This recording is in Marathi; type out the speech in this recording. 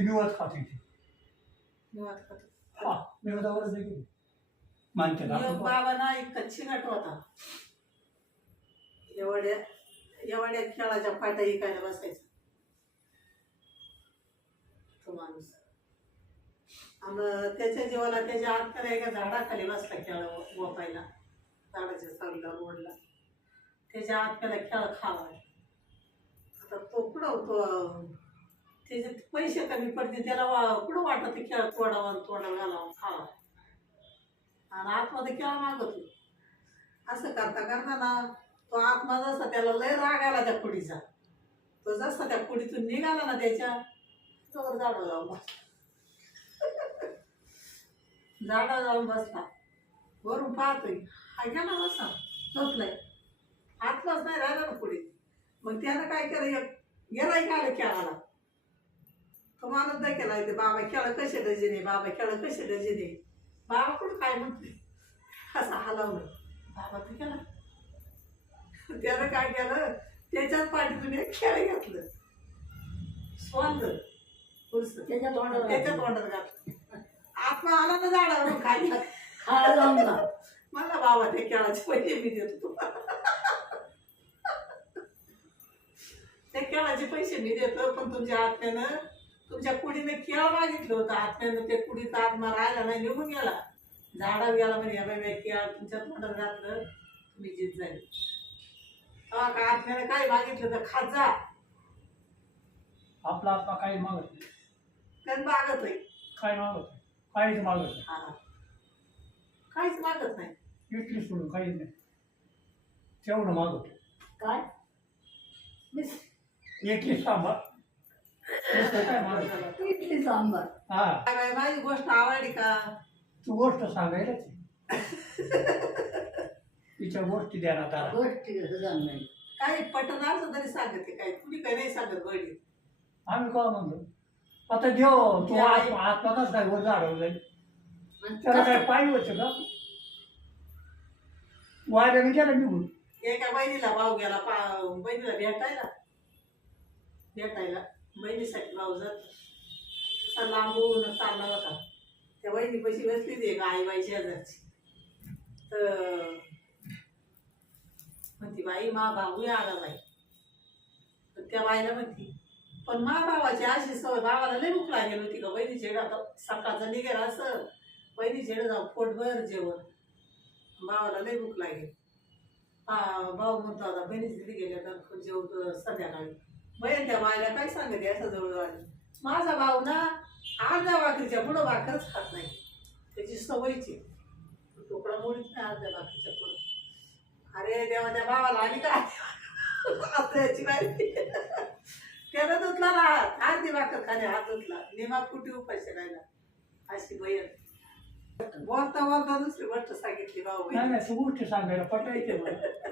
ती निवत खाते ती निवांत खातो. हा निवदावरच की मानते ना. एक आपण. बाबा ना एक चिकट होता. एवढ्या एवढ्या खेळाच्या फाट्या इकायला बसायचा. तो माणूस. आणि त्याच्या जीवाला त्याच्या आत एका झाडाखाली बसला खेळ गोपायला झाडाच्या सावलीला रोडला. त्याच्या आत त्याला खेळ खावा. आता तो कुठं होतो? त्याचे पैसे कमी पडते त्याला वा कुठं वाटत ते खेळ तोडावा आणि तोडा घालावा खावा. आणि आतमध्ये खेळा मागवतो असं करता करता ना तो आत्मा जसा त्याला लय राग आला त्या कुडीचा. तो जसा त्या कुडीतून निघाला ना त्याच्या तोवर झाडं जाऊन बसला. झाडा जाऊन बसला. वरून पाहतोय हा गेला बसा झोपलाय. आतलाच नाही राहिला ना कुडीत. मग त्यानं काय केलं एक गेलाय का आलं खेळाला तो माणूस केला ते बाबा खेळ कसे डझिने बाबा खेळ कसे डझिने? बाबा कुठं काय म्हणते? असं हलवलं. बाबा तर केला त्यानं काय केलं? त्याच्याच पाठीतून एक खेळ घेतलं. स्वांद. त्याच्या तोंडाला त्याच्या तोंडात घातलं. आत्मा आला ना झाडावरून खाली खायला जाऊन. मला बाबा ते खेळाचे पैसे मी देतो त्या खेळाचे पैसे मी देतो पण तुमच्या आत्म्यानं खेळ मागितलं होतं आत्म्यानं ते कुडीचा आत्मा राहिला नाही निघून गेला. झाडा गेला म्हणजे या बाई खेळ तुमच्या तोंडात घातलं तुम्ही जीत जाईल. तेव्हा का आत्म्यानं काय मागितलं तर खात जा. आपला आत्मा काही मागत नाही. कारण मागत नाही. काय मागत नाही. काहीच मागत नाही. हा. काहीच मागत नाही. इटली सोडून काहीच नाही. तेवढं मागवतो काय? इटली सांबार दुसरं काय मागत नाही. इडली सांबार. हा. काय बाई, माझी गोष्ट आवडली का? तू गोष्ट सांगायला तिच्या गोष्टी द्या ना तारा गोष्टी सुद्धा नाही काही पटन असं तरी सांगते काय. कुणी काही नाही सांगत बहिणी आम्ही काय म्हणतो? आता देव तू आत्मा आत्मा कसा काय वर जाईल आणि त्याला काय कसं- पायी होतं का? वाऱ्याने गेला निघून. एका बहिणीला भाऊ गेला पा बहिणीला भेटायला. भेटायला. बहिणीसाठी भाऊ जात. असा लांबून चालला होता. त्या बहिणीपाशी पैसे बसली ती एक आई बाई शेजारची. तर म्हणती बाई मा भाऊ आला बाई. तर त्या बाईला म्हणती पण मा भावाची अशी सवय भावाला लई भूक लागेल होती का? बहिणीचे आता सकाळचं निघेल असं. झेड जाऊ पोटभर जेवण. भावाला लई भूक लागेल. हा भाऊ म्हणतो आता बहिणीच तिथे गेल्या तर जेवतो संध्याकाळी. बहीण त्या बायला काय सांगते असं जवळ माझा भाऊ ना पुढं भाकरच खात नाही. त्याची सवयची. तुकडा मुळीच नाही अर्ध्या भाकरीच्या पुढं. अरे देवा त्या भावाला आली का? आता याची बाई. त्यानं धुतला ना अर्धी भाकर खाली हात धुतला. निमा कुठे उपाशी राहिला? अशी बहीण. बोलता बोलता दुसरी गोष्ट सांगितली भाऊ नाही बहीण सांगायला पटायचे मला.